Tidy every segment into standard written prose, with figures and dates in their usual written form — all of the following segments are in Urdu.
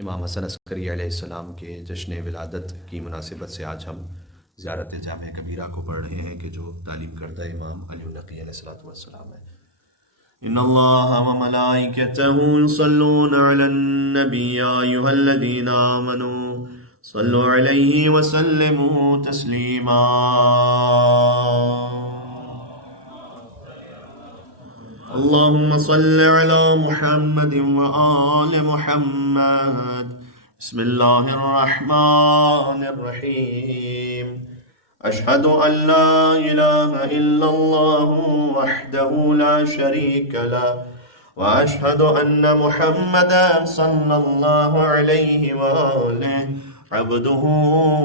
امام حسن عسکری علیہ السلام کے جشن ولادت کی مناسبت سے آج ہم زیارت جامع کبیرہ کو پڑھ رہے ہیں کہ جو تعلیم کردہ امام علی النقی علیہ السلام ہے۔ ان اللہ وملائکتہ یصلون علی النبی یا ایھا الذین آمنوا صلوا علیہ وسلموا تسلیما۔ اللهم صل على محمد وآل محمد۔ بسم الله الرحمن الرحيم۔ أشهد أن لا إله إلا الله وحده لا شريك له وأشهد أن محمدا صلى الله عليه وآله عبده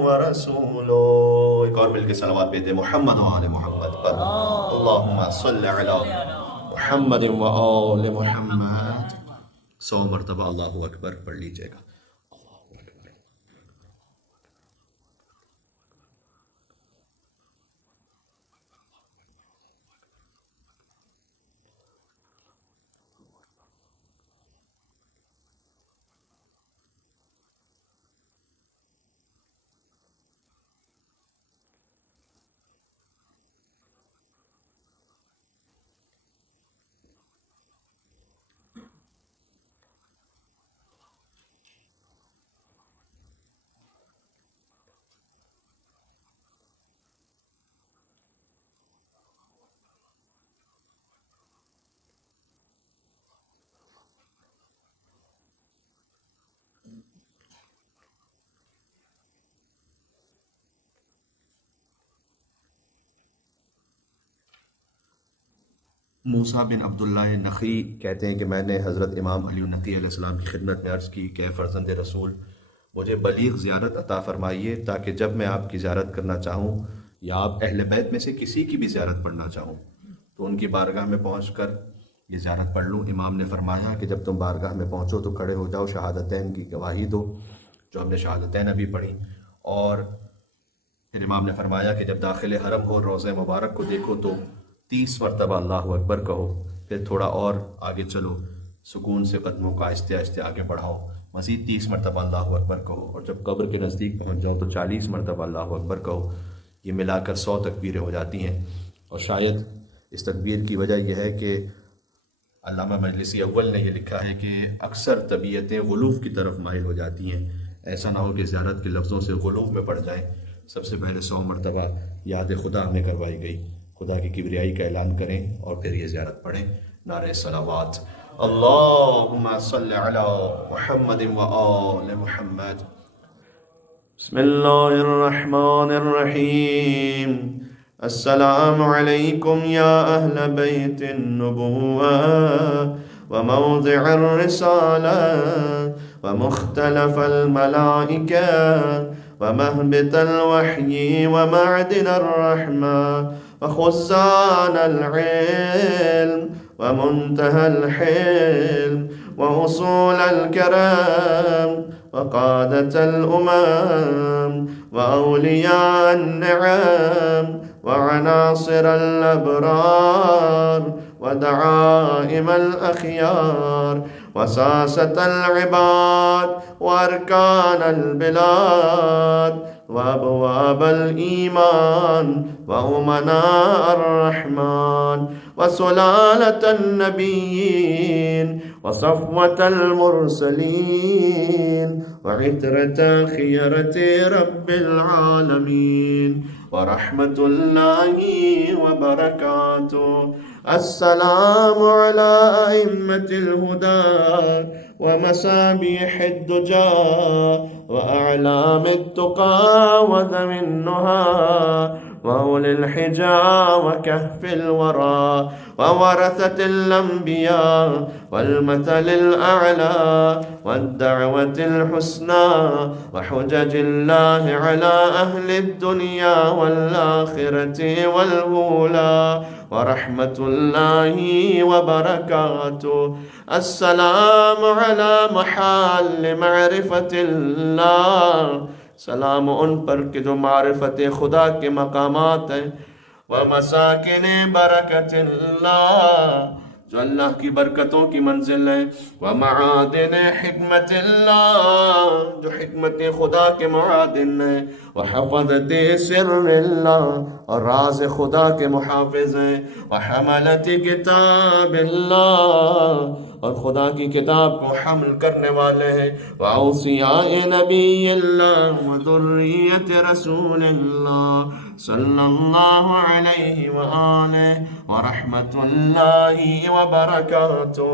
ورسوله۔ ایک اور مل کے صلوات بھیجتے محمد وآل محمد پر۔ اللهم صل على محمد و آل محمد۔ 100 مرتبہ اللہ اکبر پڑھ لیجئے گا۔ موسیٰ بن عبداللہ نخعی کہتے ہیں کہ میں نے حضرت امام علی النقی علیہ السلام کی خدمت میں عرض کی کہ فرزند رسول مجھے بلیغ زیارت عطا فرمائیے تاکہ جب میں آپ کی زیارت کرنا چاہوں یا آپ اہل بیت میں سے کسی کی بھی زیارت پڑھنا چاہوں تو ان کی بارگاہ میں پہنچ کر یہ زیارت پڑھ لوں۔ امام نے فرمایا کہ جب تم بارگاہ میں پہنچو تو کھڑے ہو جاؤ، شہادتین کی گواہی دو، جو ہم نے شہادتین ابھی پڑھی، اور پھر امام نے فرمایا کہ جب داخل حرم ہو روضہ مبارک کو دیکھو تو 30 مرتبہ اللہ اکبر کہو، پھر تھوڑا اور آگے چلو، سکون سے قدموں کا آہستہ آہستہ آگے بڑھاؤ، مزید 30 مرتبہ اللہ اکبر کہو، اور جب قبر کے نزدیک پہنچ جاؤ تو 40 مرتبہ اللہ اکبر کہو۔ یہ ملا کر 100 تکبیریں ہو جاتی ہیں، اور شاید اس تکبیر کی وجہ یہ ہے کہ علامہ مجلسی اول نے یہ لکھا ہے کہ اکثر طبیعتیں غلوف کی طرف مائل ہو جاتی ہیں، ایسا نہ ہو کہ زیارت کے لفظوں سے غلوف میں پڑ جائیں۔ سب سے پہلے 100 مرتبہ یاد خدا ہمیں کروائی گئی، خدا کی کبریائی کا اعلان کریں اور پھر یہ زیارت پڑھیں۔ نعرہ صلوات، اللہم صل علی محمد و آل محمد۔ بسم اللہ الرحمن الرحیم۔ السلام علیکم یا اہل بیت النبوہ وموضع الرسالہ ومختلف الملائکہ ومہبط الوحی ومعدن الرحمہ وخزان العلم ومنتهى الحلم وأصول الكرم وقادة الأمم وأولياء النعم وعناصر الأبرار ودعائم الأخيار وساسة العباد وأركان البلاد وأبواب الإيمان وأمناء الرحمن وسلالة النبيين وصفوة المرسلين وعترة خيرة رب العالمين ورحمة الله وبركاته۔ السلام على أئمة الهدى ومصابيح الدجى وأعلام التقى وذوي النهى وأولي الحجى وكهف الورى وورثة الأنبياء والمثل الأعلى والدعوة الحسنى وحجج الله على أهل الدنيا والآخرة والأولى ورحمة الله وبركاته۔ السلام على محال معرفة الله، سلام ان پر کہ جو معرفت خدا کے مقامات ہیں، ومساکن برکت اللہ، جو اللہ کی برکتوں کی منزل ہے، وَمَعَادِنِ حِکْمَتِ اللہ، جو حکمت خدا کے معادن ہیں، وَحَفَظَتِ سِرِّ اللہ، اور راز خدا کے محافظ ہیں، وَحَمَلَتِ کتاب اللہ، اور خدا کی کتاب کو حمل کرنے والے ہیں، وَأَوْصِيَاءِ نَبِيِّ اللَّهِ وَذُرِّيَّةِ رَسُولِ اللَّهِ صلی اللہ علیہ وآلہ ورحمۃ اللہ وبرکاتہ۔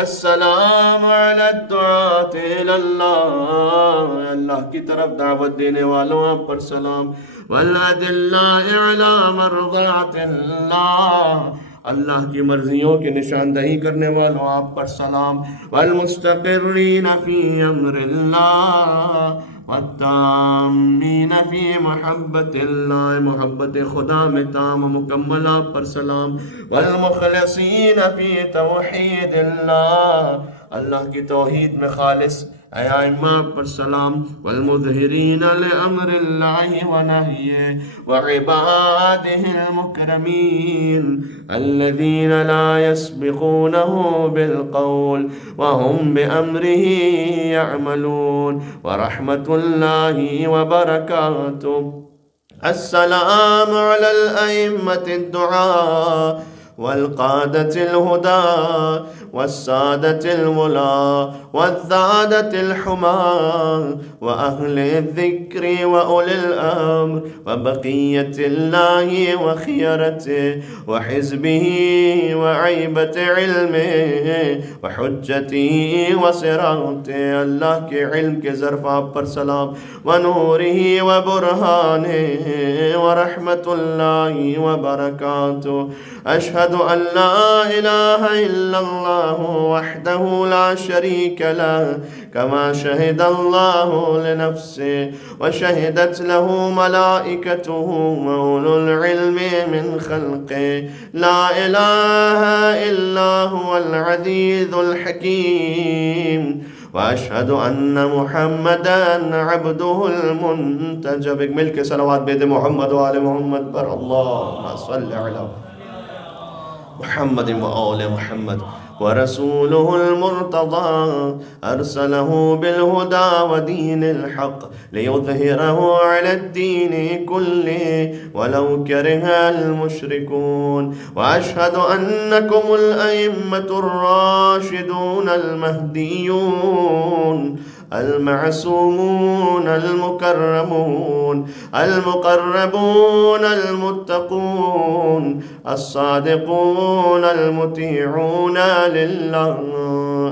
السلام علی الدعاة الی اللہ، اللہ کی طرف دعوت دینے والوں آپ پر سلام، والادلاء علی مرضات اللہ، اللہ کی مرضیوں کی نشاندہی کرنے والوں آپ پر سلام، والمستقرین فی امر اللہ، والتامین فی محبت اللہ، محبت خدا میں تام و مکمل آپ پر سلام، والمخلصین فی توحید اللہ، اللہ کی توحید میں خالص اے ائمہ پر سلام، والمظہرین لامر اللہ ونہیہ وعبادہ المکرمین الذین لا یسبقونہ بالقول وهم بامرہ یعملون ورحمۃ اللہ وبرکاتہ۔ السلام علی الائمة الدعاء والقادة الهدى والسادة الملا والذادة الحمى وأهل الذكر وأولي الأمر وبقية الله وخيرته وحزبه وعيبة علمه وحجته وصراطه، اللہ کے علم کے ظرف آپ پر سلام، ونوره وبرهانه ورحمة الله وبركاته۔ أشهد أن لا إله إلا الله وحده لا شريك له، كما شهد الله لنفسه وشهدت له ملائكته وأولو العلم من خلقه، لا إله إلا هو العزيز الحكيم، وأشهد أن محمدًا عبده المنتجب۔ مل کے صلوات بید محمد وآل محمد پر، اللهم صل على محمد وآل محمد۔ ورسوله المرتضى أرسله بالهدى ودين الحق ليظهره على الدين كله ولو كره المشركون، وأشهد أنكم الأئمة الراشدون المهديون المعصومون المكرمون المقربون المتقون الصادقون المطیعون للہ۔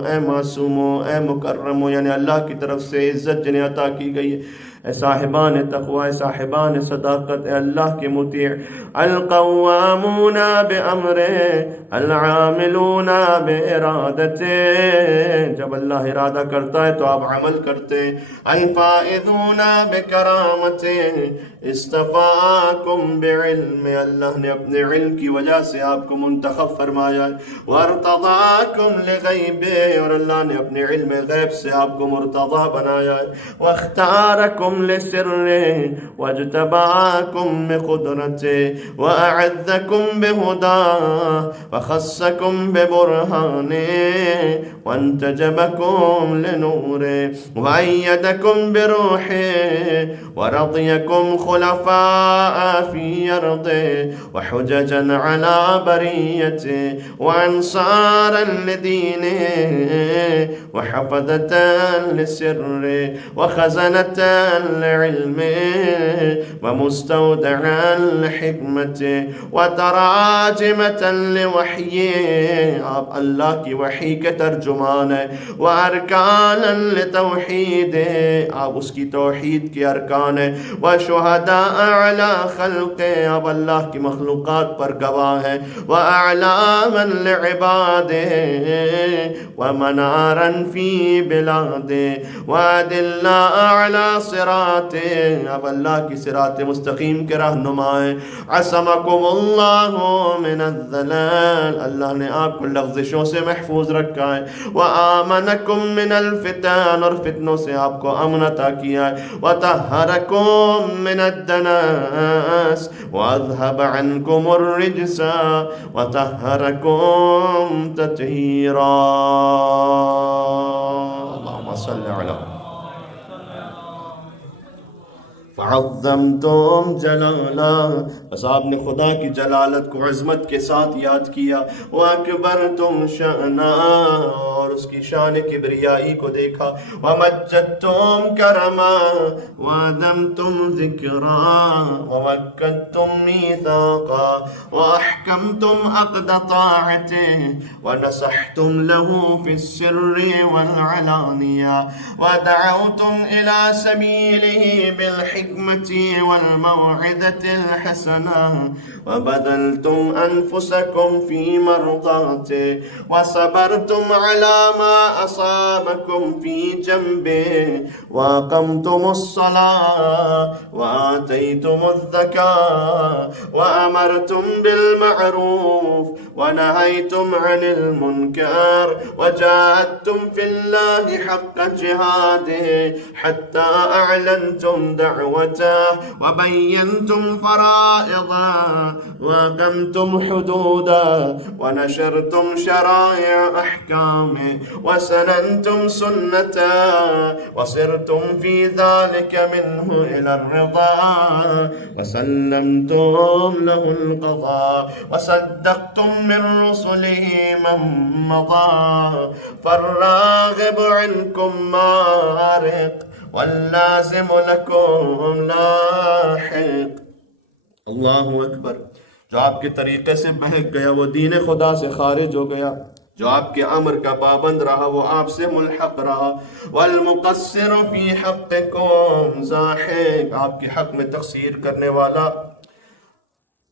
اے معصوموں، اے مکرموں، یعنی اللہ کی طرف سے عزت جنہیں عطا کی گئی ہے، اے صاحبان تقوی، اے صاحبان صداقت، اے اللہ کے مطیع، القوامون بامرہ العاملون بارادتہ، جب اللہ ارادہ کرتا ہے تو آپ عمل کرتے ہیں، الفائزون بکرامتہ، استفاکم بعلم، اللہ نے اپنے علم کی وجہ سے آپ کو منتخب فرمایا ہے، وارتضاکم لغیبہ، اور اللہ نے اپنے علم غیب سے آپ کو مرتضی بنایا ہے، واختارکم لسرہ واجتباکم بقدرتہ واعزکم بہداہ وخصکم ببرہانہ وانتجبکم لنورہ وأیدکم بروحہ ورضیکم خلفاء فی ارضہ وحججا علی بریتہ وانصارا لدینہ وحفظتا لسرہ وخزنتا العلم ومستودعا الحکمت وتراجمة لوحی، آپ اللہ کی وحی کے ترجمان ہیں، وارکانا لتوحید، آپ اس کی توحید کے ارکان ہیں، وشہداء علی خلق، آپ اللہ کی مخلوقات پر گواہ ہیں، واعلاما لعباد ومنارا في بلاده وأدلنا على صراطه، اب اللہ کی صراط مستقیم کے رہنمائیں. عصمکم اللہ من الضلال، اللہ نے آپ کو لغزشوں سے محفوظ رکھا ہے. وآمنکم من الفتن، اور فتنوں سے آپ کو امن عطا کیا ہے. وطہرکم من الدناس واذهب عنکم الرجس وطہرکم تطہیرا. اللہم صل علی فعظمتم جلالا، بس آپ نے خدا کی جلالت کو عظمت کے ساتھ یاد کیا. وَأَكْبَرْتُمْ شَأْنًا، اور اس کی شان کبریائی کو دیکھا. وَمَجَّدْتُمْ كَرَمًا وَعَدَمْتُمْ ذِكْرًا وَوَكَّدْتُمْ مِيثَاقًا وَأَحْكَمْتُمْ عَقْدَ طَاعَتِهِ وَنَصَحْتُمْ لَهُ فِي السِّرِّ وَالْعَلَانِيَةِ وَدَعَوْتُمْ إِلَى سَبِيلِهِ بِالْحِكْمَةِ والموعظة الحسنة وبذلتم أنفسكم في مرضاته وصبرتم على ما أصابكم في جنبه وأقمتم الصلاة وآتيتم الزكاة وأمرتم بالمعروف ونهيتم عن المنكر وجاهدتم في الله حق جهاده حتى أعلنتم دعوته وبينتم فرائضه وأقمتم حدوده ونشرتم شرائع أحكامه وسننتم سنته وصرتم في ذلك منه إلى الرضا وسلمتم له القضاء وصدقتم من رسله من مضى فالراغب عنكم مارق واللازم لكم لاحق. اللہ اکبر. جو آپ کے طریقے سے بہک گیا وہ دین خدا سے خارج ہو گیا، جو آپ کے امر کا پابند رہا وہ آپ سے ملحق رہا. والمقصر فی حقکم زاحق، آپ کے حق میں تقصیر کرنے والا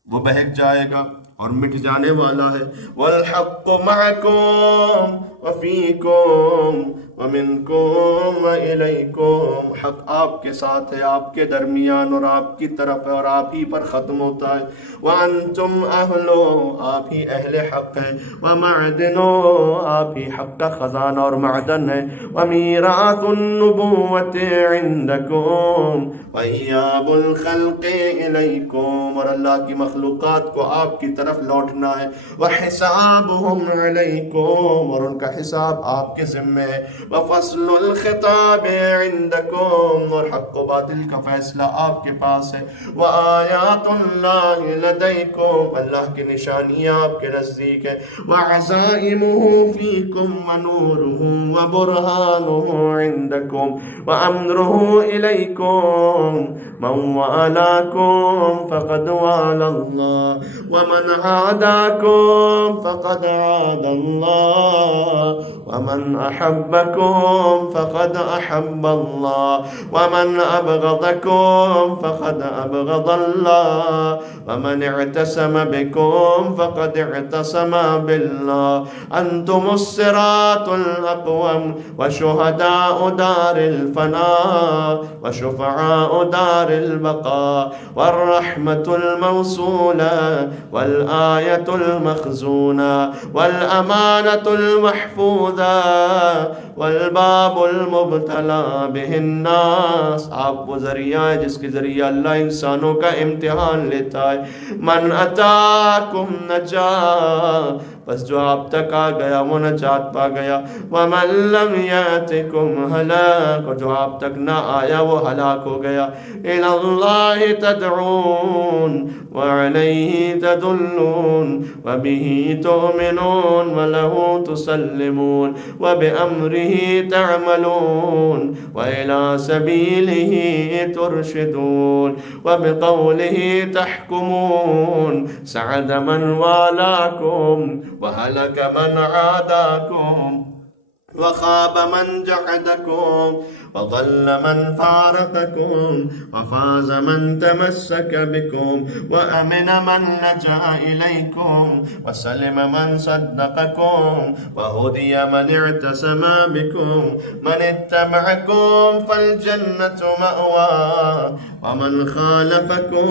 وہ بہک جائے گا اور مٹ جانے والا ہے. والحق معکم وفیکم ومنکم وإلیکم، حق آپ کے ساتھ ہے، آپ کے درمیان اور آپ کی طرف ہے اور آپ ہی پر ختم ہوتا ہے. وانتم اہلو، آپ ہی اہل حق ہیں. ومعدنو، آپ ہی حق کا خزانہ اور معدن ہے. ومیراث النبوۃ عندکم وإیاب الخلق الیکم، اور اللہ کی مخلوقات کو آپ کی طرف لوٹنا ہے. وحسابہم علیکم، اور ان کا حساب آپ کے ذمہ ہے. وفصل الخطاب عندکم، اور حق و باطل کا فیصلہ آپ کے پاس ہے. وآیات اللہ لدیکم، اللہ کی نشانیاں آپ کے نزدیک ہے. وعزائمہ فیکم ونورہ وبرہانہ عندکم وامرہ الیکم من والاکم فقد والا اللہ ومن عاداکم فقد عاد اللہ ومن احبکم فقد احب اللہ ومن ابغضکم فقد ابغض اللہ ومن اعتصم بکم فقد اعتصم باللہ انتم الصراط الاقوم وشہداء دار الفناء وشفعاء دار البقاء والرحمة الموصولة والآية المخزونة والأمانة المحفوظة والباب المبتلى به الناس. آپ وہ ذریعہ ہے جس کے ذریعہ اللہ انسانوں کا امتحان لیتا ہے. من اتاکم نجا، بس جو آپ تک آ گیا وہ نجات پا گیا. ومن لم یاتکم ہلاک، اور جو آپ تک نہ آیا وہ ہلاک ہو گیا. الی اللہ تدعون وعلیہ تدلون وبہ تؤمنون وله تسلمون وبأمرہ تعملون وإلی سبیلہ ترشدون وبقولہ تحکمون. سعد من والاکم وهلك من عاداكم وخاب من جحدكم وضل من فارقكم وفاز من تمسك بكم وأمن من لجأ إليكم وسلم من صدقكم وهدي من اعتصم بكم من اتبعكم فالجنة مأواه ومن خالفكم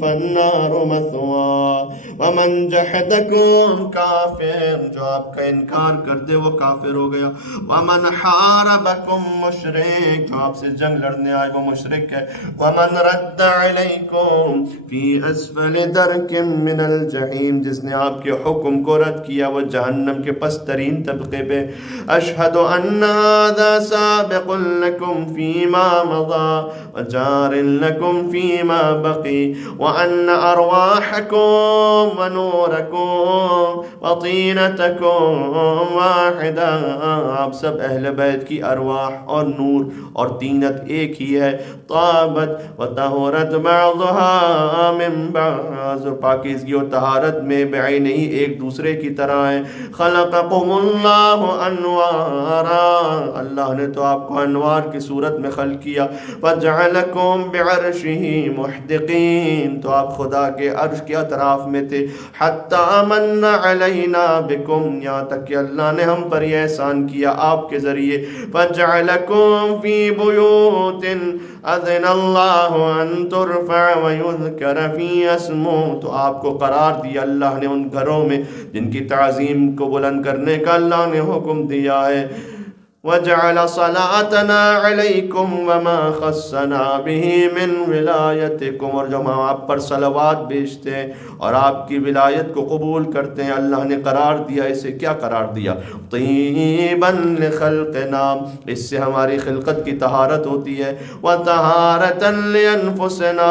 فالنار مثواه ومن جحدكم کافر، جو آپ کا انکار کر دے وہ کافر ہو گیا، ومن حاربکم مشرک، جو آپ سے جنگ لڑنے آئے وہ مشرک ہے، ومن رد علیکم فی اسفل درک من الجحیم، جس نے آپ کے حکم کو رد کیا وہ جہنم کے پس ترین طبقے پہ، اشہد ان ھذا سابق لکم فیما مضی وجار لکم فیما بقی وان ارواحکم ونورکم وطینتکم واحدہ، آپ سب اہل بیت کی ارواح اور نور اور طینت ایک ہی ہے، طابت و طہورت بعضها من بعض، پاکیزگی و طہارت میں بعین نہیں ایک دوسرے کی طرح ہیں، خلقکم اللہ انوارا، اللہ نے تو آپ کو انوار کی صورت میں خلق کیا، وجعلکم بعرشہ محدقین، تو آپ خدا کے عرش کے اطراف میں تھے، حتی من علینا بکم، یہاں تک کہ اللہ نے ہم پر یہ احسان کیا آپ کے ذریعے، فجعلکم فی بیوت اذن اللہ ان ترفع ویذکر فی اسمہ، تو آپ کو قرار دیا اللہ نے ان گھروں میں جن کی تعظیم کو بلند کرنے کا اللہ نے حکم دیا ہے، وجعل صلاتنا علیکم وما خصنا به من ولایتکم، اور جو ہم آپ پر صلوات بیچتے ہیں اور آپ کی ولایت کو قبول کرتے ہیں، اللہ نے قرار دیا، اسے کیا قرار دیا؟ طیبا لخلقنا، اس سے ہماری خلقت کی طہارت ہوتی ہے، وطہارتا لانفسنا،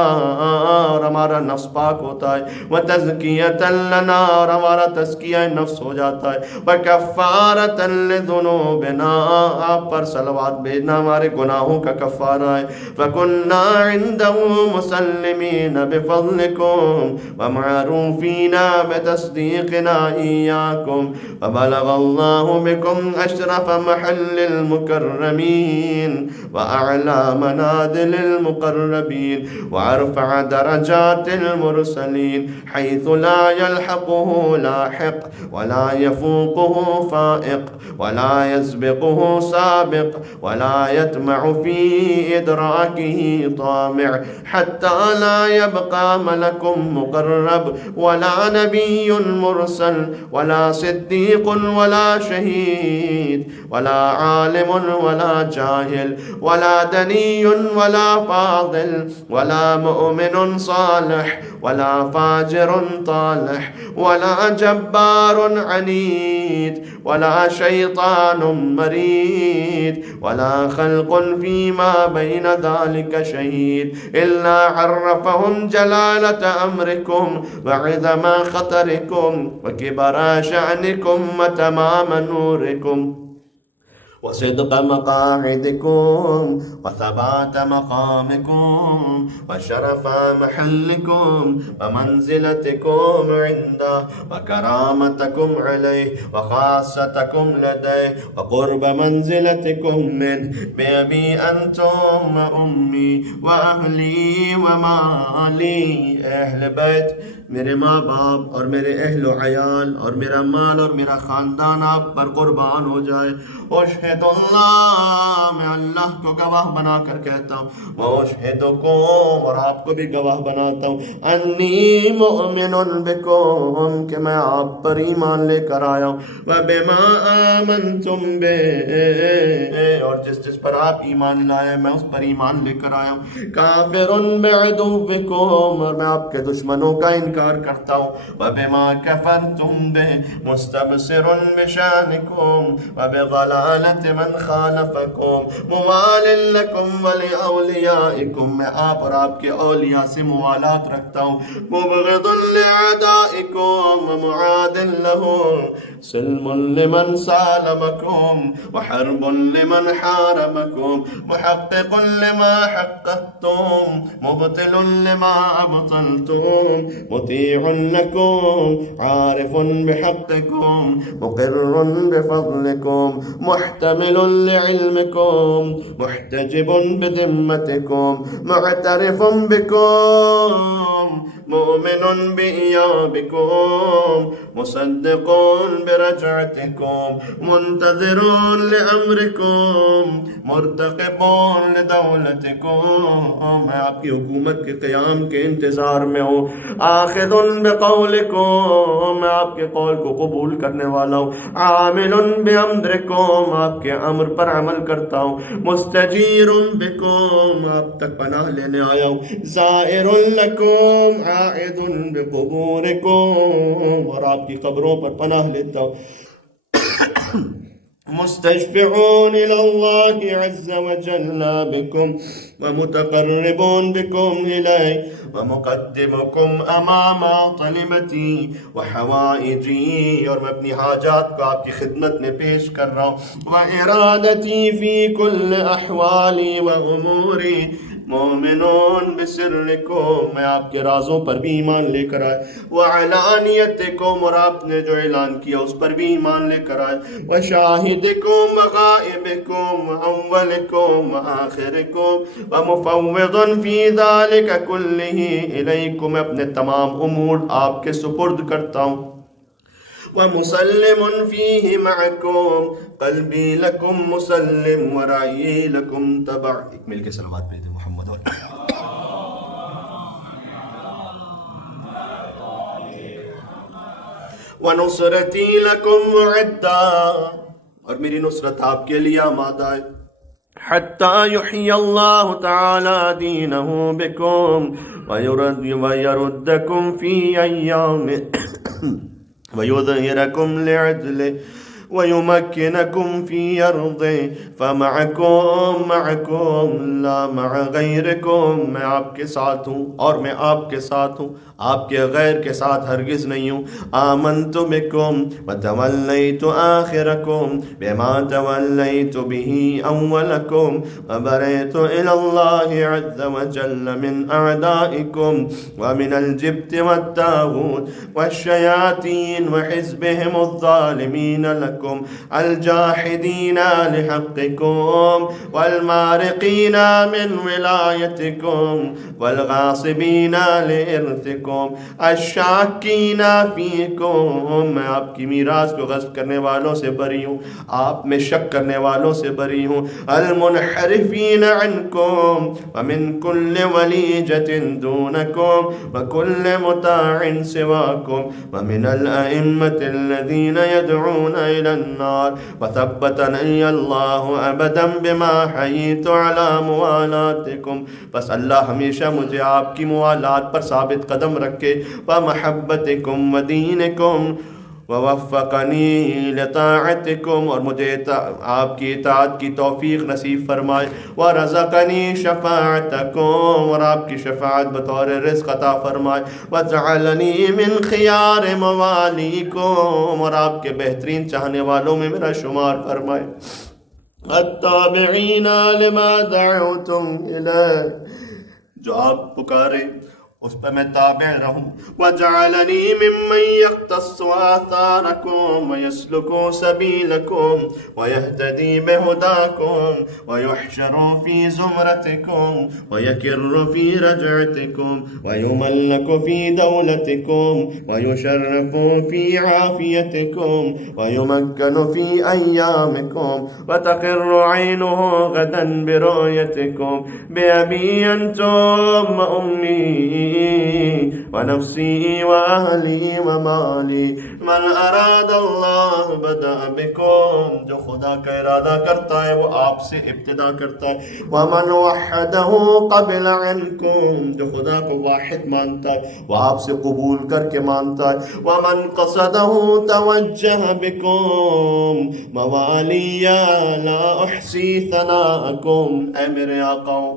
اور ہمارا نفس پاک ہوتا ہے، وتزکیتا لنا، اور ہمارا تزکیہ نفس ہو جاتا ہے، وکفارتا لذنوبنا، آپ پر صلوات بھیجنا ہمارے گناہوں کا کفارہ ہے، فَكُنَّا عِنْدَهُ مُسَلِّمِينَ بِفَضْلِكُمْ وَمَعْرُوفِينَ بِتَصْدِيقِنَا إِيَّاكُمْ وَبَلَغَ اللَّهُ بِكُمْ أَشْرَفَ مَحَلِّ الْمُكَرَّمِينَ وَأَعْلَى مَنَازِلِ الْمُقَرَّبِينَ وَأَرْفَعَ دَرَجَاتِ الْمُرْسَلِينَ حَيْثُ لَا يَلْحَقُهُ لَاحِقٌ وَلَا يَفُوقُهُ فَائِقٌ وَلَا يَسْبِقُهُ سابق ولا يطمع في إدراكه طامع حتى لا يبقى ملك مقرب ولا نبي مرسل ولا صديق ولا شهيد ولا عالم ولا جاهل ولا دني ولا فاضل ولا مؤمن صالح ولا فاجر طالح ولا جبار عنيد ولا شيطان مريد ولا خلق فيما بين ذلك شهيد إلا عرفهم جلالة أمركم وعظم خطركم وكبر شأنكم وتمام نوركم وصدق مقاعدكم وثبات مقامكم وشرف محلكم ومنزلتكم عنده وكرامتكم عليه وخاصتكم لديه وقرب منزلتكم منه بأبي أنتم وأمي وأهلي ومالي، اہل بیت میرے ماں باپ اور میرے اہل و عیال اور میرا مال اور میرا خاندان آپ پر قربان ہو جائے، اشہد اللہ، میں اللہ کو گواہ بنا کر کہتا ہوں، واشہدکم، اور آپ کو بھی گواہ بناتا ہوں، انی مؤمن بکم، کہ میں آپ پر ایمان لے کر آیا ہوں، وبما آمنتم بے، اور جس جس پر آپ ایمان لائے میں اس پر ایمان لے کر آیا ہوں، کافر بعدوکم، اور میں آپ کے دشمنوں کا انکار کرتا ہوں، وبما کفرتم بے مستبصر بشانکم وبضلالت من خالفکم موال لکم لأولیائکم، میں آپ اور آپ کے اولیاء سے موالات رکھتا ہوں. مبغض لأعدائکم ومعاد لهم، سلم لمن سالمکم وحرب لمن حاربکم، محقق لما حققتم مبطل لما ابطلتم، مطیع لکم عارف بحقکم مقر بفضلکم، محتمل لعلمکم محتجب بذمتکم، معترف بکم مؤمن بإيابكم، مصدق برجعتكم، منتظر لأمركم، مرتقب لدولتكم، میں آپ کی حکومت کے قیام کے انتظار میں ہوں. آخذ بقولکم، میں آپ کے قول کو قبول کرنے والا ہوں. عامل بأمرکم، آپ کے امر پر عمل کرتا ہوں. مستجیر بکم، آپ تک پناہ لینے آیا ہوں. زائر لکم عائد بقبورکم، اور آپ کی قبروں پر پناہ لیتا ہوں. مستشفعون الى الله عز وجل بكم، ومتقربون بكم إليه، ومقدمكم امام طلبتي وحوائجي، اور میں اپنی حاجات کو آپ کی خدمت میں پیش کر رہا ہوں. وإرادتي في كل احوالي واموري، مومنون بسرکم، میں آپ کے رازوں پر بھی ایمان لے کر آئے. وعلانیتکم، اور آپ نے جو اعلان کیا اس پر بھی ایمان لے کر آئے. وشاہدکم وغائبکم اولکم آخرکم، ومفوضا فی ذالک کلہ الیکم، میں اپنے تمام امور آپ کے سپرد کرتا ہوں. ومسلم فیہ معکم، قلبی لکم مسلم ورعی لکم تبع. ایک مل کے صلوات بھیج دیں محمد اور ونصرتی لکم معدہ، اور میری نصرت آپ کے لیے آمادہ ہے. حتی یحیی اللہ تعالی دینہ بکم ویردکم فی ایام ویظہرکم لعدلہ ویمکنکم فی ارضہ، فمعکم معکم لا مع غیرکم، میں آپ کے ساتھ ہوں اور میں آپ کے ساتھ ہوں، آپ کے غیر کے ساتھ ہرگز نہیں ہوں. آمنت بکم وتولیت آخرکم بما تولیت به اولکم، وبریت الی اللہ عز وجل من اعدائکم ومن الجبت والطاغوت والشیاطین وحزبهم الظالمین لکم، الجاحدین لحقکم والمارقین من ولایتکم والغاصبین لارثکم، الشاکین فیکم، میں آپ کی میراث کو غصب کرنے والوں سے بری ہوں، آپ میں شک کرنے والوں سے بری ہوں. المنحرفین عنکم ومن کل ولیجۃ دونکم وکل مطاع سواکم، ومن الائمة الذین يدعون إلى النار، وثبتنی اللہ ابدا بما حییت علی موالاتکم، بس اللہ ہمیشہ مجھے آپ کی موالات پر ثابت قدم رکھے. ومحبتکم ودینکم، ووفقنی لطاعتکم، اور مجھے آپ کی اطاعت کی توفیق نصیب فرمائے. ورزقنی شفاعتکم، اور آپ کی شفاعت بطور رزق عطا فرمائے. وجعلنی من خیار موالیکم، اور آپ کے بہترین چاہنے والوں میں میرا شمار فرمائے. التابعین لما دعوتم الیہ، جو آپ پکارے اس پر میں تابع رہوں. وجعلنی ممن یختص آثارکم ویسلک سبیلکم ویہتدی بہداکم ویحشر فی زمرتکم ویکر فی رجعتکم ویملک فی دولتکم ویشرف فی عافیتکم ویمکن فی ایامکم وتقر عینہ غدا برؤیتکم بأبی انتم امی ونفسی وأهلی ومالی من اراد اللہ بدأ بکم، جو خدا کا ارادہ کرتا ہے وہ آپ سے ابتدا کرتا ہے، ومن وحدہ قبل عنکم، جو خدا کو واحد مانتا ہے وہ آپ سے قبول کر کے مانتا ہے، ومن قصدہ توجہ بکم موالی لا احصی ثناءکم، اے میرے آقاؤں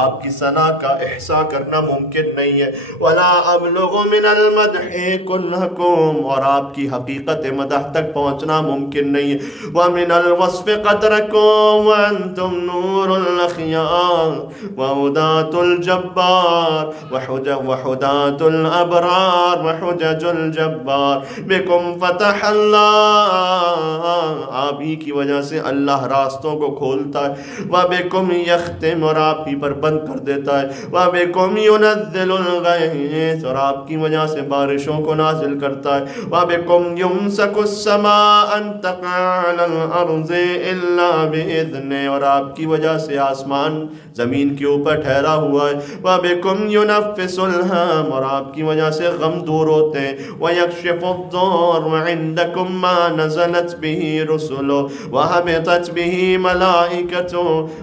آپ کی ثنا کا احصاء کرنا ممکن نہیں ہے، ولا ابلغ من المدح کنہکم، اور آپ کی حقیقت مدح تک پہنچنا ممکن نہیں ہے، ومن الوصف قدرکم وانتم نور الاخیار وہداة الجبار وحداة الابرار وحجج الجبار بکم فتح اللہ، آپ ہی کی وجہ سے اللہ راستوں کو کھولتا ہے، وبکم یختم، اور آپ ہی پر بند کر دیتا ہے، وَبِكُمْ يُنَزِّلُ الْغَيْثَ، اور آپ کی وجہ سے بارشوں کو نازل کرتا ہے، وَبِكُمْ يُمْسَكُ السَّمَاءَ أَن تَقَعَ عَلَى الْأَرْضِ إِلَّا بِإِذْنِهِ، اور آپ کی وجہ سے آسمان زمین کے اوپر ٹھہرا ہوا ہے، وَبِكُمْ يُنَفِّسُ الْهَامَ، اور آپ کی وجہ سے غم دور ہوتے ہیں، وَيَكْشِفُ الضُّرَّ وَعِنْدَكُمْ مَا نَزَلَتْ بِهِ رُسُلُ وَهَبِطَتْ بِهِ مَلَائِكَةُ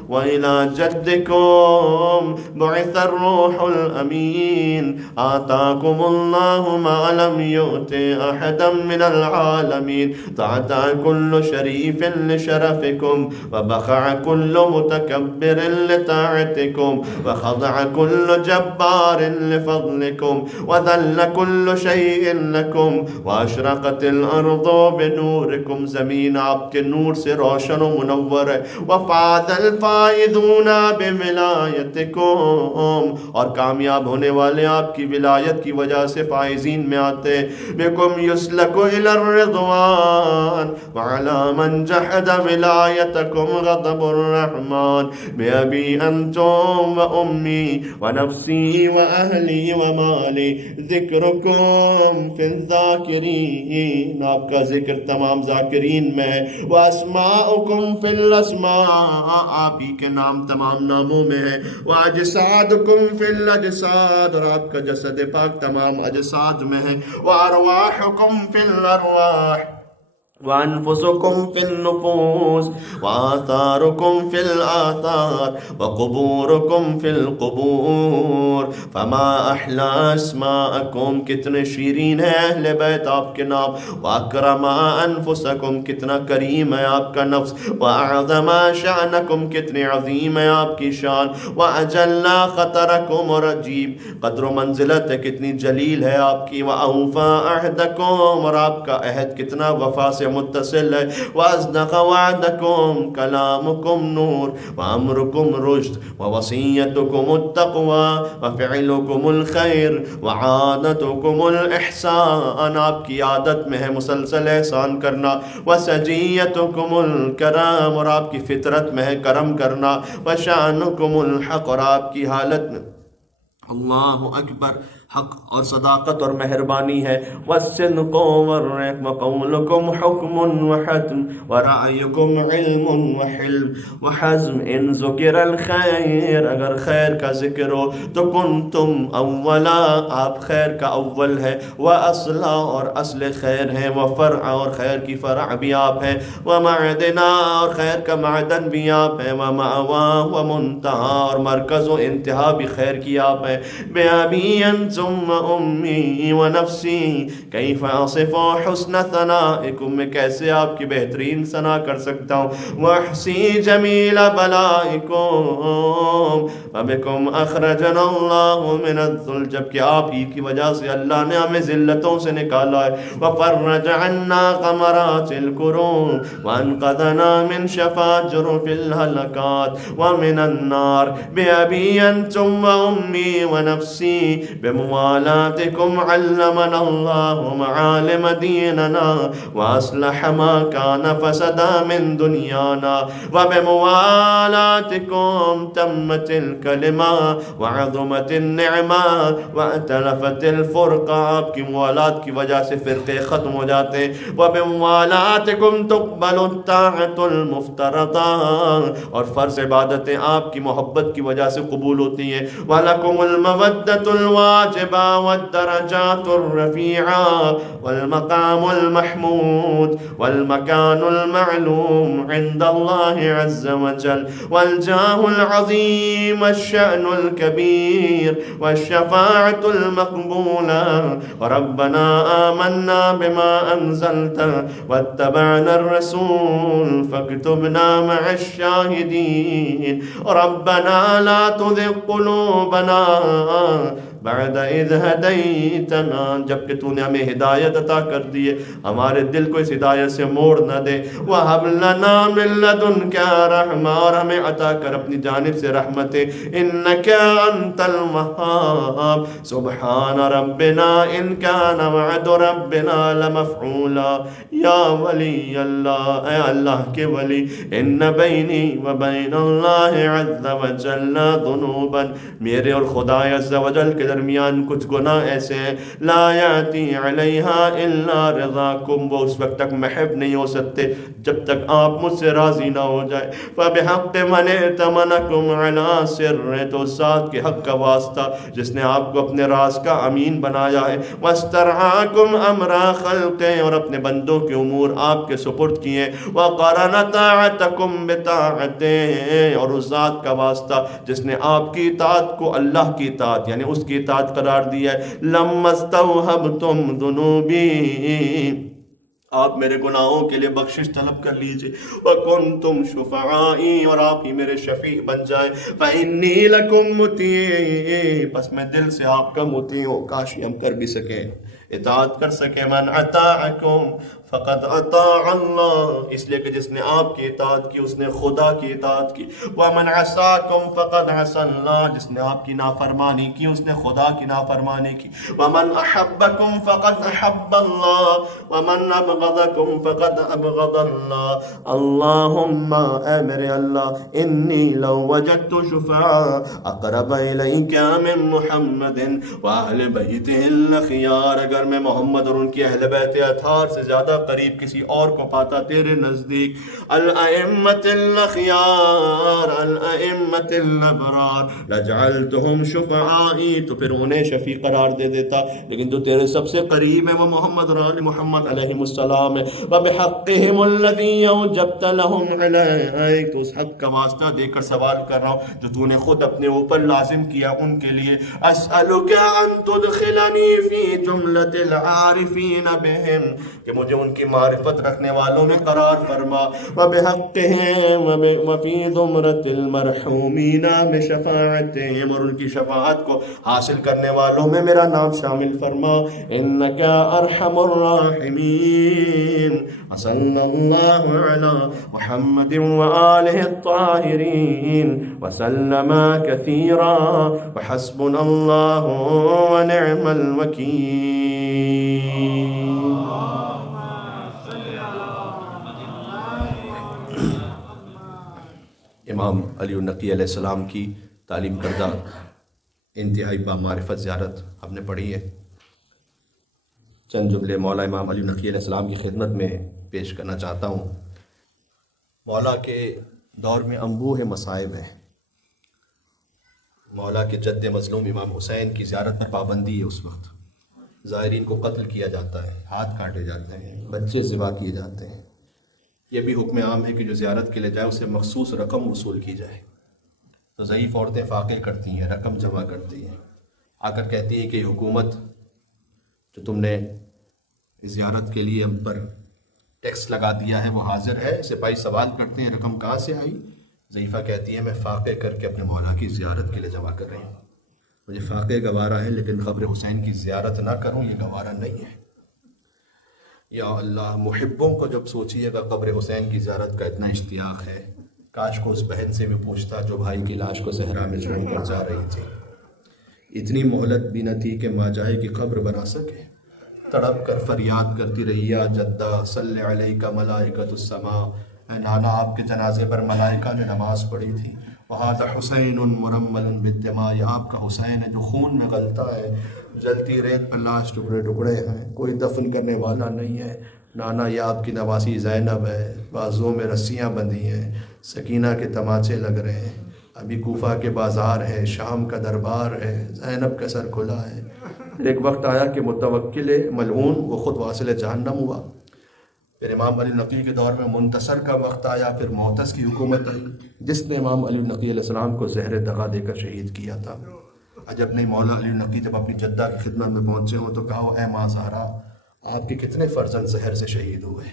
وَإِلَى جَدِّكُمْ بعث الروح الأمين آتاكم الله ما لم يؤت أحدا من العالمين، تعطى كل شريف لشرفكم وبخع كل متكبر لطاعتكم وخضع كل جبار لفضلكم وذل كل شيء لكم واشرقت الارض بنوركم، زمین آپ کے نور سے روشن و منور ہے، وفاز الفائزون بولایتکم، اور کامیاب ہونے والے آپ کی ولایت کی وجہ سے فائزین میں آتے، بکم یسلک الی الرضوان وعلی من جحد ولایتکم غضب الرحمن، بأبی انتم و امی و نفسی و اہلی و مالی ذکرکم فی الذاکرین، آپ کا ذکر تمام ذاکرین میں ہے، واسماؤکم فی الاسماء، آپ ہی کے نام تمام ناموں میں ہے، واجسادکم فی الاجساد، اور آپ کا جسد پاک تمام اجساد میں ہے، وارواحکم فی الارواح وانفسکم فی النفوس وآثارکم فی الآثار وقبورکم فی القبور، فما احلی اسماءکم، کتنے شیرین ہے اہل بیت آپ کے نام، واکرم انفسکم، کتنا کریم ہے آپ کا نفس، واعظم شأنکم، کتنی عظیم ہے آپ کی شان، واجل خطرکم، اور عجیب قدر و منزلت ہے کتنی جلیل ہے آپ کی، واوفى عہدکم، اور آپ کا عہد کتنا وفا سے متصل ہے، وَأَصْدَقَ وَعْدَكُمْ كَلَامُكُمْ نور وَأَمْرُكُمْ رُشْدٌ وَوَصِيَّتُكُمُ التَّقْوَى وَفِعْلُكُمُ الْخَيْرُ وَعَادَتُكُمُ الْإِحْسَانُ، آپ کی عادت میں ہے مسلسل احسان کرنا، وَسَجِيَّتُكُمُ الْكَرَامُ، اور آپ کی فطرت میں ہے کرم کرنا، وَشَأْنُكُمُ الْحَقُّ، اور آپ کی حالت میں اللہ اکبر حق اور صداقت اور مہربانی ہے، والصدق والرحم وقولکم حکم وحتم ورعیکم علم وحلم وحزم، ان ذکر الخیر، اگر خیر کا ذکر ہو تو کنتم اولا، آپ خیر کا اول ہے، واصلا، اور اصل خیر ہے، وفرع، اور خیر کی فرع بھی آپ ہے، ومعدنا، اور خیر کا معدن بھی آپ ہے، ومأوا ومنتہا، اور مرکز و انتہا بھی خیر کی آپ ہے، بأبی انتم امی و نفسی کیف اصف حسن ثنائکم، میں کیسے آپ کی بہترین ثنا کر سکتا ہوں، واحسی جمیل بلائکم وبکم اخرجنا اللہ من الذل، جبکہ آپ ہی کی وجہ سے اللہ نے ہمیں ذلتوں سے نکالا ہے، وفرج عنا غمرات الکروب وانقذنا من شفاجر فی الہلکات ومن النار، بأبی انتم امی و نفسی بموالاتکم علمنا اللہ معالم دیننا واصلح ما کان فسدا من دنیانا، وبموالاتکم تمت الکلمہ وعظمت النعمہ واختلفت الفرقہ، آپ کی موالات کی وجہ سے فرقے ختم ہو جاتے ہیں۔ وَبِمُوَالَاتِكُمْ تُقْبَلُ الطَّاعَةُ الْمُفْتَرَضَةُ، اور فرض عبادتیں آپ کی محبت کی وجہ سے قبول ہوتی ہیں۔ وَلَكُمُ الْمَوَدَّةُ الْوَاجِبَةُ وَالدَّرَجَاتُ الرَّفِيعَةُ وَالْمَقَامُ الْمَحْمُودُ وَالْمَكَانُ الْمَعْلُومُ عِنْدَ اللَّهِ عَزَّ وَجَلَّ وَالْجَاهُ الْعَظِيمُ وَالشَّأْنُ الْكَبِيرُ وَالشَّفَاعَةُ الْمَقْبُولَةُ رَبَّنَا آمَنَّا بِمَا أَنزَلْتَ وَاتَّبَعْنَا الرَّسُولَ فَاكْتُبْنَا مَعَ الشَّاهِدِينَ رَبَّنَا لَا تُزِغْ قُلُوبَنَا بعد اذ ہدیتنا، جبکہ تو نے ہمیں ہدایت عطا کر دی ہے، ہمارے دل کو اس ہدایت سے موڑ نہ دے۔ وَهَبْ لَنَا مِن لَّدُنْكَ رَحْمَةً، اور ہمیں عطا کر اپنی جانب سے رحمتیں، إِنَّكَ أَنْتَ الْوَهَّابُ سبحان ربنا إِن كَانَ وَعْدُ رَبِّنَا لَمَفْعُولًا۔ یا ولی اللہ، اے اللہ کے ولی، ان بینی و بین اللہ عز وجل ذنوبا، میرے اور خدا عز وجل کے درمیان کچھ گناہ ایسے ہیں، لا یاتی علیہا الا رضاکم، وہ اس وقت تک محب نہیں ہو سکتے جب تک آپ مجھ سے راضی نہ ہو جائے۔ فبحق من ائتمنکم علی سر، تو ذات کے حق کا واسطہ جس نے آپ کو اپنے راز کا امین بنایا ہے، واسترعاکم امر خلق، اور اپنے بندوں کے امور آپ کے سپرد کیے، وقرن طاعتکم بطاعتہ، اور اس ذات کا واسطہ جس نے آپ کی اطاعت کو اللہ کی اطاعت یعنی اس کی اطاعت قرار دیا ہے۔ لما استوہبتم ذنوبی، آپ میرے گناہوں کے لیے بخشش طلب کر لیجئے، وَكُنْتُمْ شُفَعَائِي، اور آپ ہی میرے شفیع بن جائیں، فَإِنِّي لَكُمْ مُطِيعٌ، پس میں دل سے آپ کا مطیع ہوں، کاش ہم کر بھی سکیں، اطاعت کر سکیں۔ مَنْ أَطَاعَكُمْ فقد اطاع اللہ، اس لیے کہ جس نے آپ کی اطاعت کی اس نے خدا کی اطاعت کی۔ ومن عصاکم فقد عصى اللہ، جس نے آپ کی نافرمانی کی اس نے خدا کی نافرمانی کی۔ ومن احبکم فقد احب اللہ، ومن ابغضکم فقد ابغض اللہ۔ اللہم، اے میرے اللہ، انی لو وجدت شفعاء اقرب الیک من محمد واہل بیتہ الاخیار، اگر میں محمد اور ان کی اہل بیت اطہار سے زیادہ قریب کسی اور کو پاتا تیرے نزدیک، الائمۃ الاخیار الائمۃ الابرار لجعلتهم شفعائی، تو پھر انہیں شفیع قرار دے دیتا، لیکن جو تیرے سب سے قریب ہے وہ محمد اور آل محمد علیہ السلام ہے۔ وبحقهم الذی اوجبت لهم علیک، تو اس حق کا واسطہ دے کر سوال کر رہا ہوں جو تو نے خود اپنے اوپر لازم کیا ان کے لیے۔ اسألک ان تدخلنی فی جملۃ العارفین بہم، کہ مجھے ان کی معرفت رکھنے والوں میں قرار فرما۔ وبحقهم وفی زمرۃ المرحومین بشفاعتهم، اور ان کی شفاعت کو حاصل کرنے والوں میں میرا نام شامل فرما۔ انک ارحم الراحمین، وصلی اللہ علی محمد وآلہ الطاہرین وسلم کثیرا، وحسبنا اللہ ونعم الوکیل۔ امام علی النقی علیہ السلام کی تعلیم کردہ انتہائی بامعرفت زیارت ہم نے پڑھی ہے۔ چند جملے مولا امام علی النقی علیہ السلام کی خدمت میں پیش کرنا چاہتا ہوں۔ مولا کے دور میں انبوہ مصائب ہے، مولا کے جد مظلوم امام حسین کی زیارت پر پابندی ہے، اس وقت زائرین کو قتل کیا جاتا ہے، ہاتھ کاٹے جاتے ہیں، بچے ذبح کیے جاتے ہیں۔ یہ بھی حکم عام ہے کہ جو زیارت کے لیے جائے اسے مخصوص رقم وصول کی جائے، تو ضعیف عورتیں فاقے کرتی ہیں، رقم جمع کرتی ہیں، آ کر کہتی ہیں کہ حکومت جو تم نے زیارت کے لیے ہم پر ٹیکس لگا دیا ہے وہ حاضر ہے۔ سپاہی سوال کرتے ہیں رقم کہاں سے آئی؟ ضعیفہ کہتی ہے میں فاقے کر کے اپنے مولا کی زیارت کے لیے جمع کر رہی ہوں، مجھے فاقے گوارا ہے لیکن قبر حسین کی زیارت نہ کروں یہ گوارا نہیں ہے۔ یا اللہ، محبوں کو جب سوچیے گا قبر حسین کی زیارت کا اتنا اشتیاق ہے، کاش کو اس بہن سے بھی پوچھتا جو بھائی کی لاش کو صحرا میں چھوڑ کر جا رہی تھی، اتنی مہلت بھی نہ تھی کہ ماں جائے کی قبر بنا سکے۔ تڑپ کر فریاد کرتی رہی یا جدہ صلی علیکہ ملائکۃ السماء، اے نانا آپ کے جنازے پر ملائکہ نے نماز پڑھی تھی، وہذا حسین مرمل بالدماء، یہ آپ کا حسین ہے جو خون میں غلتا ہے، جلتی ریت پر لاش ٹکڑے ٹکڑے ہیں، کوئی دفن کرنے والا نہیں ہے۔ نانا یہ آپ کی نواسی زینب ہے، بازوں میں رسیاں بندھی ہیں، سکینہ کے تماچے لگ رہے ہیں، ابھی کوفہ کے بازار ہے، شام کا دربار ہے، زینب کا سر کھلا ہے۔ ایک وقت آیا کہ متوکل ملعون وہ خود واصل جہنم ہوا۔ پھر امام علی نقی کے دور میں منتصر کا وقت آیا، پھر معتز کی حکومت آئی جس نے امام علی نقی علیہ السلام کو زہر دغا دے کر شہید کیا تھا۔ عجب نہیں، مولا علی نقی جب اپنی جدہ کی خدمت میں پہنچے ہوں تو کہا اے ماں زہرا، آپ کے کتنے فرزند زہر سے شہید ہوئے؟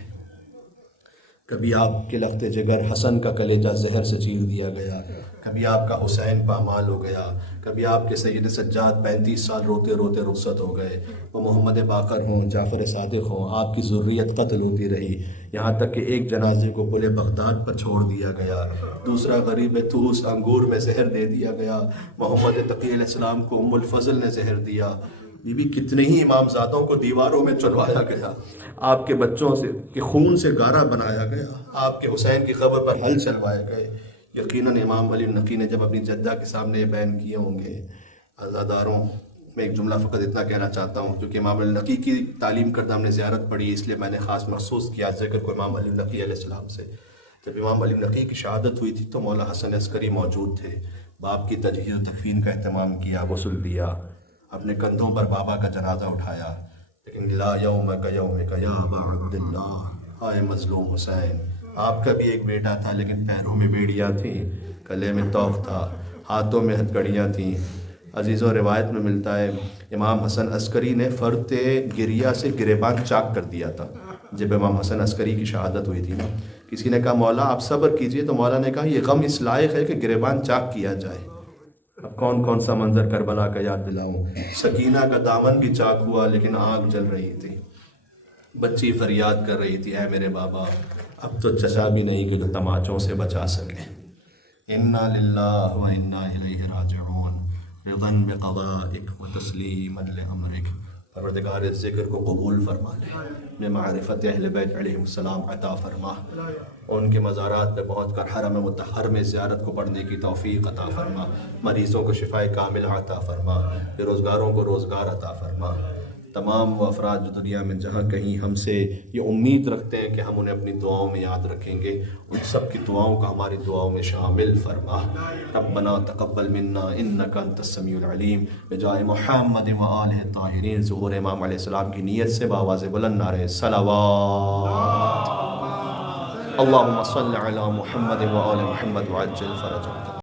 کبھی آپ کے لخت جگر حسن کا کلیجہ زہر سے چیر دیا گیا، کبھی آپ کا حسین پامال ہو گیا، کبھی آپ کے سید سجاد 35 سال روتے روتے رخصت ہو گئے، وہ محمد باقر ہوں، جعفر صادق ہوں، آپ کی ذریت قتل ہوتی رہی، یہاں تک کہ ایک جنازے کو پل بغداد پر چھوڑ دیا گیا، دوسرا غریب توس انگور میں زہر دے دیا گیا، محمد تقی علیہ السلام کو ام الفضل نے زہر دیا، بھی کتنے ہی امام زادوں کو دیواروں میں چلوایا گیا، آپ کے بچوں سے کے خون سے گارا بنایا گیا، آپ کے حسین کی قبر پر حل چلوائے گئے۔ یقیناً امام علی نقی نے جب اپنی جدہ کے سامنے یہ بیان کیے ہوں گے۔ عزاداروں، میں ایک جملہ فقط اتنا کہنا چاہتا ہوں، کیونکہ امام علی نقی کی تعلیم کردہ ہم نے زیارت پڑھی، اس لیے میں نے خاص مخصوص کیا ذکر کو امام علی نقی علیہ السلام سے۔ جب امام علی نقی کی شہادت ہوئی تھی تو مولا حسن عسکری موجود تھے، باپ کی تجہیز و تکفین کا اہتمام کیا، غسل دیا، اپنے کندھوں پر بابا کا جنازہ اٹھایا، لیکن لا یومک یومک یا ابا عبداللہ، آئے مظلوم حسین، آپ کا بھی ایک بیٹا تھا لیکن پیروں میں بیڑیاں تھیں، گلے میں توق تھا، ہاتھوں میں ہتھکڑیاں تھیں۔ عزیزوں، روایت میں ملتا ہے امام حسن عسکری نے فرط گریہ سے گریبان چاک کر دیا تھا جب امام حسن عسکری کی شہادت ہوئی تھی نا۔ کسی نے کہا مولا آپ صبر کیجئے، تو مولا نے کہا یہ غم اس لائق ہے کہ گریبان چاک کیا جائے۔ اب کون کون سا منظر کربلا کا یاد دلاؤں، سکینہ کا دامن بھی چاک ہوا لیکن آگ جل رہی تھی، بچی فریاد کر رہی تھی اے میرے بابا، اب تو چچا بھی نہیں کہ تماچوں سے بچا سکے۔ انا للہ و انا الیہ راجعون، رضا بقضائک و تسلیما لامرک۔ پروردگار اس ذکر کو قبول فرما لے، میں معرفت اہل بیت علیہ السلام عطا فرما، ان کے مزارات پہ پہنچ کر حرم مطہر میں زیارت کو پڑھنے کی توفیق عطا فرما، مریضوں کو شفائے کاملہ عطا فرما، بے روزگاروں کو روزگار عطا فرما۔ تمام وہ افراد جو دنیا میں جہاں کہیں ہم سے یہ امید رکھتے ہیں کہ ہم انہیں اپنی دعاؤں میں یاد رکھیں گے، ان سب کی دعاؤں کا ہماری دعاؤں میں شامل فرما۔ ربنا تقبل منا انک انت السمیع العلیم، بجائے محمد و آلہ الطاہرین۔ ظہور امام علیہ السلام کی نیت سے بآواز بلند نعرے صلوات، اللہم صل علی محمد و آل محمد وعجل فرجہ۔